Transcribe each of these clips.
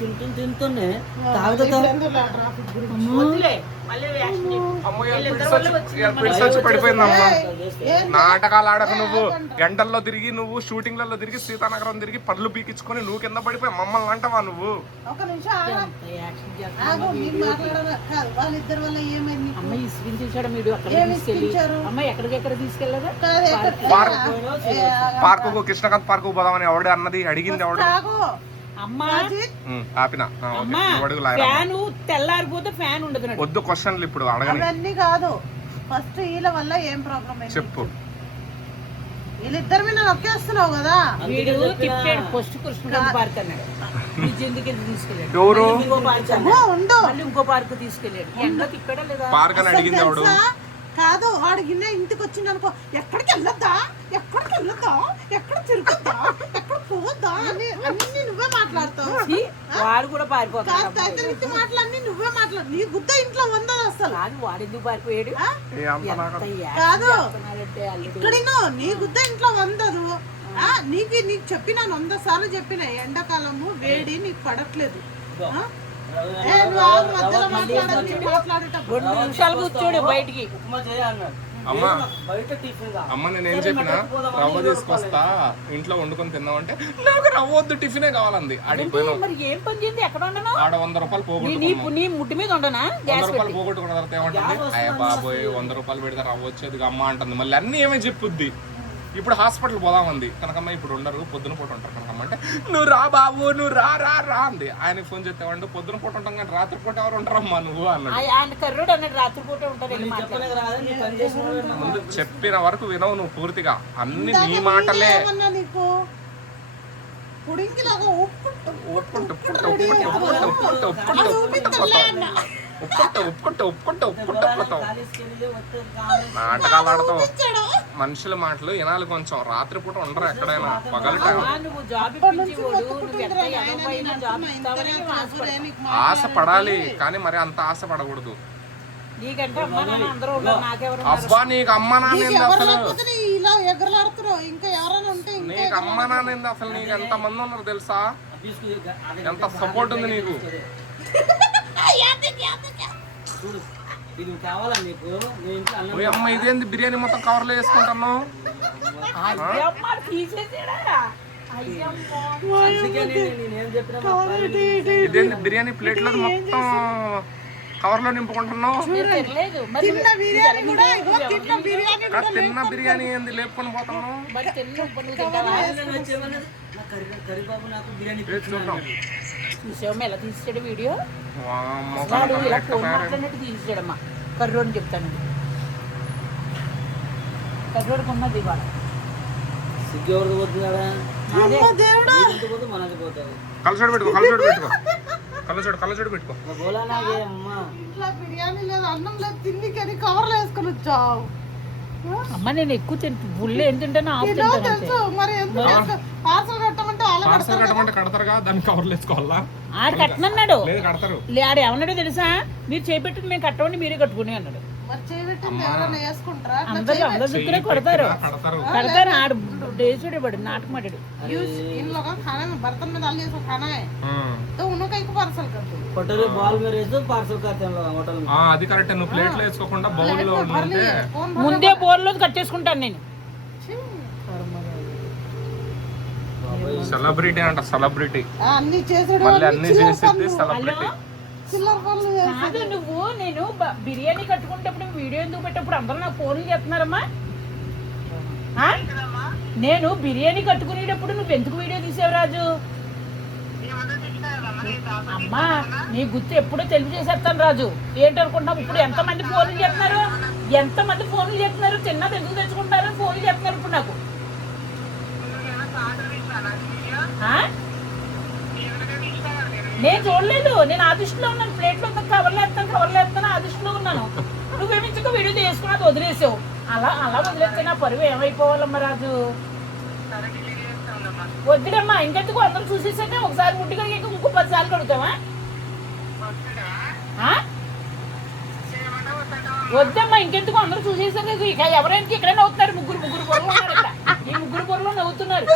తింటూనే పడిపోయిందమ్మా. నాటకాలు ఆడక నువ్వు గంటల్లో తిరిగి నువ్వు షూటింగ్లలో తిరిగి సీతానగరం తిరిగి పళ్ళు పీకించుకొని నువ్వు కింద పడిపోయి మమ్మల్ని అంటావా నువ్వు? పార్కు కృష్ణకాంత్ పార్కు పోదామని ఎవడు అన్నది? అడిగింది ఎవడు? తెల్లారిపోతే ఫ్యాన్ ఉండదు. వద్దు క్వశ్చన్లు ఇప్పుడు అడగని కాదు. ఫస్ట్ వీళ్ళ వల్ల ఏం ప్రాబ్లం చెప్పు. వీళ్ళిద్దరి మీద నొక్కేస్తున్నావు కదా. వీడు తిప్పాడు ఫస్ట్ కృష్ణకాంత్ పార్క్ అన్నాడు. ఎవరు ఇంకో పార్క్ తీసుకెళ్ళాడు. ఎండలో తిప్పాడా లేదా? పార్క్ అని అడిగింది ఎవడు? కాదు, వాడు గిన్నె ఇంటికి వచ్చింది అనుకో, ఎక్కడికి వెళ్ళొద్దా, ఎక్కడికి వెళ్ళొద్దా, ఎక్కడ తిరుగుద్దా, ఎక్కడ పోవద్దా అని అన్ని నువ్వే మాట్లాడతావు. వాడు కూడా పారిపోతాడు. మాటలన్నీ నువ్వే మాట్లాడు. నీ గుద్ద ఇంట్లో ఉందది అసలు. వాడు ఎందుకు పారిపోయాడు? కాదు, ఇక్కడ నీ గుద్ద ఇంట్లో వందదు. నీకు చెప్పినా 100 సార్లు చెప్పిన, ఎండాకాలము వేడి నీకు పడట్లేదు. 2 నిమిషాలు కూర్చోడు బయటికి. అమ్మ నేనేం చెప్పినా రవ్వ తీసుకొస్తా ఇంట్లో వండుకొని తిందామంటే నాకు రవ్వ వద్దు, టిఫినే కావాలంది. మరి ఏం పని చేయండి? ఎక్కడ ఉండను? ఆడ 100 రూపాయలు నీ ముట్టి మీద ఉండనా? 100 రూపాయలు పోగొట్టుకున్న తర్వాత ఏమంటుంది? అయ్య బాబోయ్ 100 రూపాయలు పెడితే రవ్వ వచ్చేది అమ్మ అంటుంది. మళ్ళీ అన్ని ఏమే చెప్పుద్ది. ఇప్పుడు హాస్పిటల్ పోదామంది కనకమ్మ. ఇప్పుడు ఉండరు, పొద్దున పూట ఉంటారు కనకమ్మ. అంటే నువ్వు రా బాబు, నువ్వు రా రా రా అంది. ఆయనకి ఫోన్ చేస్తామంటే పొద్దున పూట ఉంటాం కానీ రాత్రి పూట ఎవరు ఉంటారమ్మా నువ్వు అన్నాడు. రాత్రి పూట ఉంటారు. ముందు చెప్పిన వరకు వినవు నువ్వు పూర్తిగా. అన్ని నీ మాటలే. నాటకాలు ఆడతావు. మనుషుల మాటలు వినాలి కొంచెం. రాత్రి పూట ఉండరు ఎక్కడైనా, పగల టైం. ఆశ పడాలి కానీ మరి అంత ఆశ పడకూడదు. అబ్బా నీకు అమ్మ నాన్న అసలు, నీకు అమ్మ నాన్న అసలు, నీకు ఎంత మంది ఉన్నారు తెలుసా? ఎంత సపోర్ట్ ఉంది నీకు. అమ్మ ఇదేంది బిర్యానీ మొత్తం కవర్లో వేసుకుంటాను? ఇదేంది బిర్యానీ ప్లేట్లో మొత్తం కవర్లో నింపుకుంటున్నావు? తిన్న బిర్యానీ ఏంది లేపుకొని పోతున్నావు? చూసావమ్మా ఎలా తీసాడు వీడియో? వాడు ఇలా ఫోన్ మాట్లాడినట్టు తీసాడమ్మా. కర్రోని చెప్తాను, కర్రోడికి ఉన్నది వాడు. కలచోడు పెట్టుకో, కలచోడు పెట్టుకో, కలచోడు పెట్టుకో. బిర్యానీ లేదు, అన్నం లేదు, తిండి కానీ కవర్లో వేసుకొని వచ్చావు. అమ్మ నేను ఎక్కువ బుల్లు ఏం తింటాను కట్టమంటే కడతారుగా, దాన్ని కవర్లు వేసుకోవాలా? ఆడు కట్టనన్నాడు. ఆడు ఏమన్నాడు తెలుసా? మీరు చేపెట్టుకుని మేము కట్టమండి మీరే కట్టుకుని అన్నాడు. అందరూ దుక్కునే కొడతారు, కడతారు. ఆడు డేసుడు నాటకం ఆడాడు. అది కరెక్ట్. నువ్వు ప్లేట్లో వేసుకోకుండా బౌల్లో ముందే బౌల్లో కట్టేసుకుంటాను నేను. సెలబ్రిటీ అంట, సెలబ్రిటీ అన్ని చేసేది సెలబ్రిటీ. కాదు నువ్వు, నేను బిర్యానీ కట్టుకునేటప్పుడు వీడియో ఎందుకు పెట్టేప్పుడు అందరూ నాకు ఫోన్లు చేస్తున్నారమ్మా. నేను బిర్యానీ కట్టుకునేటప్పుడు నువ్వు ఎందుకు వీడియో తీసావు రాజు? అమ్మా నీ గుర్తు ఎప్పుడో తెలుగు చేసేస్తాను రాజు. ఏంటనుకుంటున్నావు? ఇప్పుడు ఎంతమంది ఫోన్లు చేస్తున్నారు, ఎంతమంది ఫోన్లు చేస్తున్నారు, చిన్నది ఎందుకు తెచ్చుకుంటారని ఫోన్లు చేస్తున్నారు ఇప్పుడు నాకు. నేను చూడలేదు, నేను ఆ దృష్టిలో ఉన్నాను. ప్లేట్లో కవర్లు వేస్తాను ఆ దృష్టిలో ఉన్నాను. నువ్వేమించక వీడియో తీసుకున్నది వదిలేసావు. అలా వదిలేస్తే నా పరువు ఏమైపోవాలమ్మా రాజు? వద్దుడమ్మా, ఇంకెందుకు అందరూ చూసేసాక ఒకసారి ముట్టిగా ఇంకో 10 సార్లు కడుగుతావా? వద్దమ్మా, ఇంకెందుకు అందరూ చూసేసాక ఇక ఎవరైనా ఇక్కడే నవ్వుతున్నారు. ముగ్గురు పొరలు ఉన్నారు ఇక్కడ. ఈ ముగ్గురు పొరలు నవ్వుతున్నారు.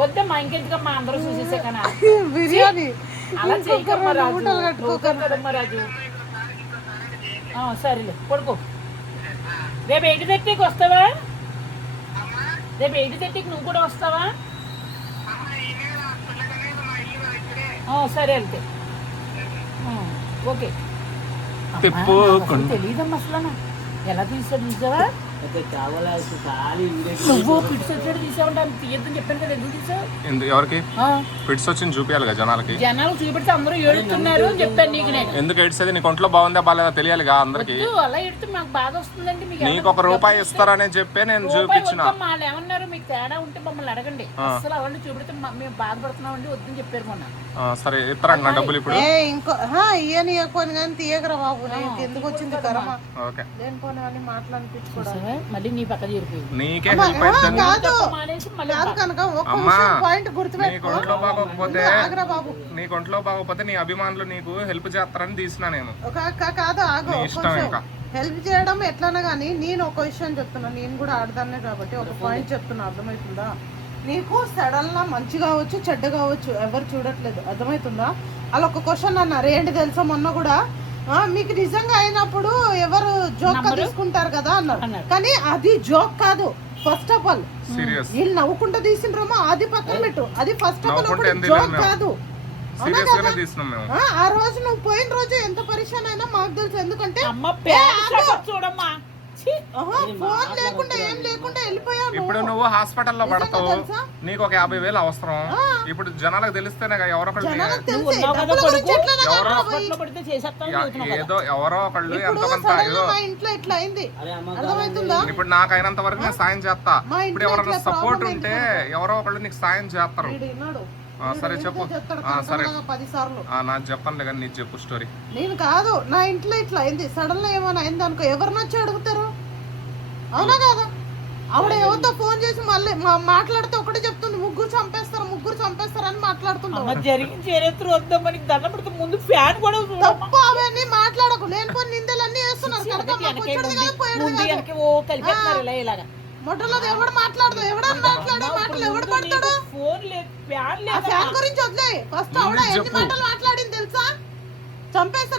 వద్దమ్మా ఇంకెందుకమ్మా అందరూ చూసేసే కన్నా బిర్యానీ అలా చేయకమ్మా రాజు కదమ్మా రాజు సరేలే పడుకో రేపు 8:30కి వస్తావా రేపు 8:30కి నువ్వు కూడా వస్తావా సరే వెళ్తే ఓకే తెలియదమ్మా అసలు ఎలా తీసాడు చూసావా నువ్వు పిట్స్ వచ్చాడు తీసావంటే అని తీయద్దని చెప్పాను కదా ఎందుకు తీసావు ఎవరికి ఫిట్స్ వచ్చింది చూపించాలి కదా జనాలకి జనాలు చూపెడితే అందరూ ఏడుతున్నారు అని చెప్పాను నీకు నేను ఎందుకు ఏడ్చేది నీ ఒంట్లో బాగుందా బాగాలేదా తెలియాలిగా అందరికి అలా ఎడితే మాకు బాధ వస్తుందండి మీకు నీకు ₹1 ఇస్తారని చెప్పి నేను చూపించిన వాళ్ళు ఏమన్నారు మీకు తేడా ఉంటే మమ్మల్ని అడగండి అసలు అవన్నీ చూపెడితే మేము బాధపడుతున్నామండి వద్దని చెప్పారు మొన్న సరే ఇస్తారా డబ్బులు ఇప్పుడు ఇంకో ఇయని ఇవ్వకపోయిన కానీ తీయకరా బాబు నీకు ఎందుకు వచ్చింది కరమా ఓకే లేనిపోయిన అని మాట్లాడిపించుకోవడం మళ్ళీ నీ పక్క చేరిపోయింది నీకే హెల్ప్ అవుతుంది కాదు కనుక ఒక్క పాయింట్ గుర్తుపెట్టుకో నీకు ఒంట్లో బాగోకపోతే నీ అభిమానులు నీకు హెల్ప్ చేస్తారని తీసినా నేను కాదు ఆగు ఇష్టం ఇంకా హెల్ప్ చేయడం ఎట్లన్నా కానీ నేను ఒక విషయం చెప్తున్నా నేను కూడా ఆడదాన్నే కాబట్టి ఒక పాయింట్ చెప్తున్నా అర్థమవుతుందా నీకు సడన్ గా మంచి కావచ్చు చెడ్డ కావచ్చు ఎవరు చూడట్లేదు అర్థమవుతుందా అలా ఒక క్వశ్చన్ అన్నారు ఏంటి తెలుసా మొన్న కూడా మీకు నిజంగా అయినప్పుడు ఎవరు జోక్ తీసుకుంటారు కదా అన్నారు కానీ అది జోక్ కాదు ఫస్ట్ ఆఫ్ ఆల్ వీళ్ళు నవ్వుకుంటూ తీసిండ్రమో అది పక్కన పెట్టు అది ఫస్ట్ ఆఫ్ ఆల్ జోక్ కాదు ఆ రోజు నువ్వు పోయిన రోజు ఎంత పరిశాన్ అయినా మాకు తెలుసు ఎందుకంటే చూడమ్మా ఫోన్ లేకుండా ఏం లేకుండా వెళ్ళిపోయావు ఇప్పుడు నువ్వు హాస్పిటల్లో పడతావు నీకు ఒక 50,000 అవసరం ఇప్పుడు జనాలకు తెలిస్తేనే ఎవరో ఏదో ఎవరో ఒకళ్ళు ఇంట్లో ఇట్లా అయింది అర్థమవుతుందా ఇప్పుడు నాకు అయినంత వరకు నేను సాయం చేస్తా ఇప్పుడు ఎవరైనా సపోర్ట్ ఉంటే ఎవరో ఒకళ్ళు నీకు సాయం చేస్తారు సరే చెప్పు సరే 10 సార్లు నాకు చెప్పనులే కానీ నీకు చెప్పు స్టోరీ నేను కాదు నా ఇంట్లో ఇట్లా అయింది సడన్ గా ఏమైనా అయింది అనుకో ఎవరిని వచ్చి అడుగుతారు అవునా కాదా ఆవిడ ఎవరితో ఫోన్ చేసి మళ్ళీ మాట్లాడితే ఒకటే చెప్తుంది ముగ్గురు చంపేస్తారు అని మాట్లాడుతుంటాం జరిగిన చరిత్ర వద్దామని దండ పెడితే ముందు ఫ్యాన్ కూడా తప్పు అవన్నీ మాట్లాడకు లేనిపోయి నిందలన్నీ వేస్తున్నారు మొట్టలో ఎవడు మాట్లాడదు ఎవడన్నా మాట్లాడే మాటలు ఎవడు పడతాడు ఫ్యాన్ గురించి వదిలే ఫస్ట్ ఆవిడ ఎన్ని మాటలు మాట్లాడింది తెలుసా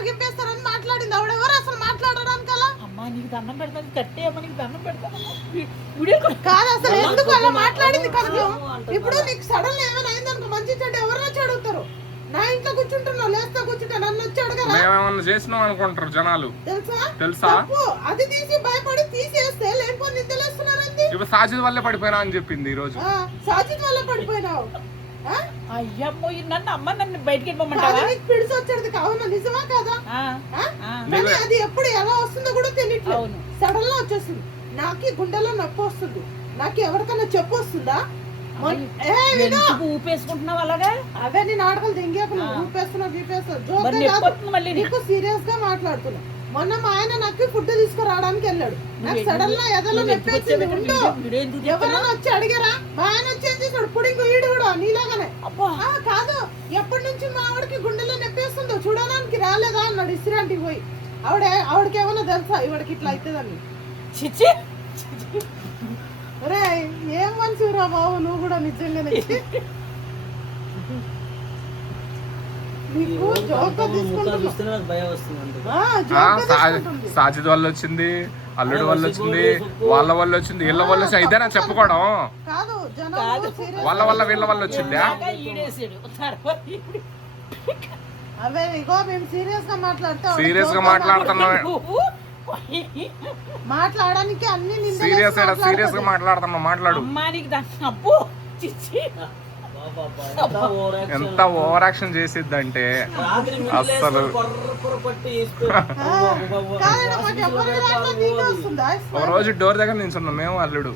గింపేస్తారు అని మాట్లాడింది ఆవిడ ఎవరు అసలు మాట్లాడడానికి అలా అమ్మా నీకు దండం పెడతాను కట్టే అమ్మ నీకు దండం పెడతాను కాదు అసలు ఎందుకు అలా మాట్లాడింది కదా ఇప్పుడు నీకు సడన్ ఏమైనా అయిందనుకో మంచి చెడ్డ ఎవరు వచ్చి అడుగుతారు నా ఇంట్లో కూర్చుంటున్నావు లేస్తా కూర్చుంటా నన్ను వచ్చి అడగరా మేమేమన్నా చేసినాం అనుకుంటారు జనాలు తెలుసా అది తీసి భయపడి తీసేస్తే లేకపోతే నిద్రలేస్తున్నారండి ఇప్పుడు సాజిద్ వల్లే పడిపోయినా అని చెప్పింది ఈ రోజు సాజిద్ వల్లే పడిపోయినావు అయ్యమ్మో నన్ను బయటికి వెళ్ళిపోమంటావా పిడిసి వచ్చేది కావునా నిజమా కాదా అది ఎప్పుడు ఎలా వస్తుందో కూడా తెలియట్లేదు సడన్ గా వచ్చేస్తుంది నాకు గుండెలో నొప్పి వస్తుంది నాకు ఎవరికైనా చెప్పు వస్తుందా ఊపేసుకుంటున్నావు అలాగా అవే నేను ఆటలు దింగాకు ఊపేస్తున్నావు నీకు సీరియస్ గా మాట్లాడుతున్నా మొన్న మా ఆయన నాకు ఫుడ్ తీసుకురావడానికి వెళ్ళాడు నాకు సడన్ గా ఎదలో నొప్పేసింది ఎవరైనా వచ్చి అడిగారా మా ఆయన వచ్చి ఏం చేశాడు పుడింగు ఈడు కూడా నీలాగానే కాదు ఎప్పటి నుంచి మా ఆవిడకి గుండెలో నొప్పేస్తుందో చూడడానికి రాలేదా అన్నాడు ఇసిరాంటికి పోయి ఆవిడకి ఏమన్నా తెలుసా ఇవాడికి ఇట్లా అవుతుందని చిచ్చి రే ఏం మంచిరా బాబు నువ్వు కూడా నిజంగానే సాజిద్ వల్ల వచ్చింది అల్లుడు వల్ల వచ్చింది వాళ్ళ వల్ల వచ్చింది వీళ్ళ వల్ల వచ్చింది ఇదేనా చెప్పుకోవడం వాళ్ళ వీళ్ళ వల్ల వచ్చింది అవే ఇగో మేము సీరియస్ గా మాట్లాడుతున్నాం మాట్లాడడానికి అన్ని సీరియస్ గా మాట్లాడుతున్నాం మాట్లాడు ఎంత ఓవర్ యాక్షన్ చేసిద్దంటే అసలు ఒక రోజు డోర్ దగ్గర నిల్చున్నాం మేము అల్లుడు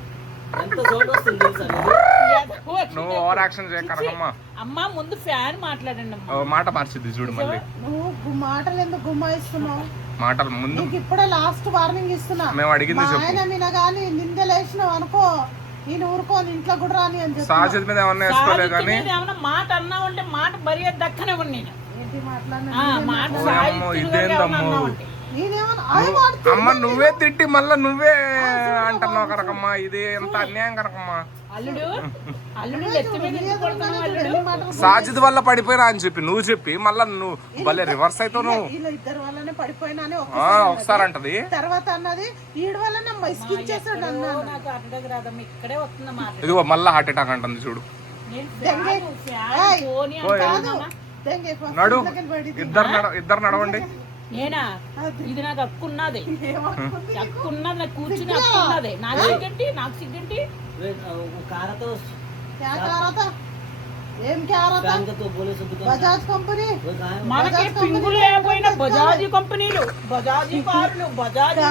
నువ్వు ఓవర్ యాక్షన్ చేయకమ్మా అమ్మా ముందు ఫ్యాన్ మాట్లాడండి మాట మార్చిద్ది చూడు మళ్ళీ నువ్వు మాటలు ఎందుకు గుమ్మాయిస్తున్నావు మాటలు ముందు ఇప్పుడే లాస్ట్ వార్నింగ్ ఇస్తున్నా మేము అడిగింది ఆయన మీద గానీ నిందలేసినావు అనుకో నేను ఊరుకోని ఇంట్లో కూడా రాని అని చెప్పి సాజిద్ మీద ఏమన్నా వేసుకోలే కానీ మాట అన్నావంటే మాట మర్యాద దక్కనే నేను ఏంటి అమ్మ నువ్వే తిట్టి మళ్ళా నువ్వే అంటున్నావు కనకమ్మా ఇది ఎంత అన్యాయం కనకమ్మా అల్లుడు నెత్తి మీద ఎందుకు కొడుతున్నావు అల్లుడు? సాజిద్ వల్ల పడిపోయినా అని చెప్పి నువ్వు చెప్పి మళ్ళా నువ్వు భలే రివర్స్ అవుతావు నువ్వు. వీళ్ళ ఇద్దరు వల్లనే పడిపోయినా అని ఒకసారి అంటది, తర్వాత అన్నది ఈడు వల్ల ఇసుకిచ్చేసాడు అన్నాను. నాకు అర్థం రాదమ్మా, ఇక్కడే వస్తుందా మాట. ఇదిగో మళ్ళా హార్ట్ అటాక్ అంటుంది చూడు. నేను ఫ్యాన్ పోనీ అంటాను. నడు ఇద్దరు నడవండి. నేనా? ఇది నాకు హక్కు ఉన్నది, హక్కు ఉన్నది, నాకు కూర్చుని హక్కు ఉన్నది. నాకు సిగ్గంటి బజాజ్ కంపెనీ మనకి పింగులు లేకపోయినా బజాజీ కంపెనీలు, బజాజీ కార్లు, బజాజీ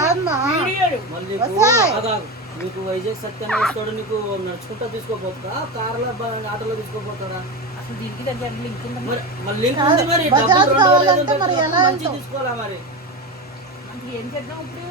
వీడియోలు. నీకు వైజాగ్ సత్యాన్ని వస్తాడు, నీకు నడుచుకుంటా తీసుకోపోతా, కార్లో ఆటోలో తీసుకోపోతాడా? అసలు దీనికి దగ్గర లింక్ ఉందా? మరి లింక్ ఉంది, మరి డబ్బులు 2,000 మంచి తీసుకోవాలా? మరి ఏం చేద్దాం ఇప్పుడు?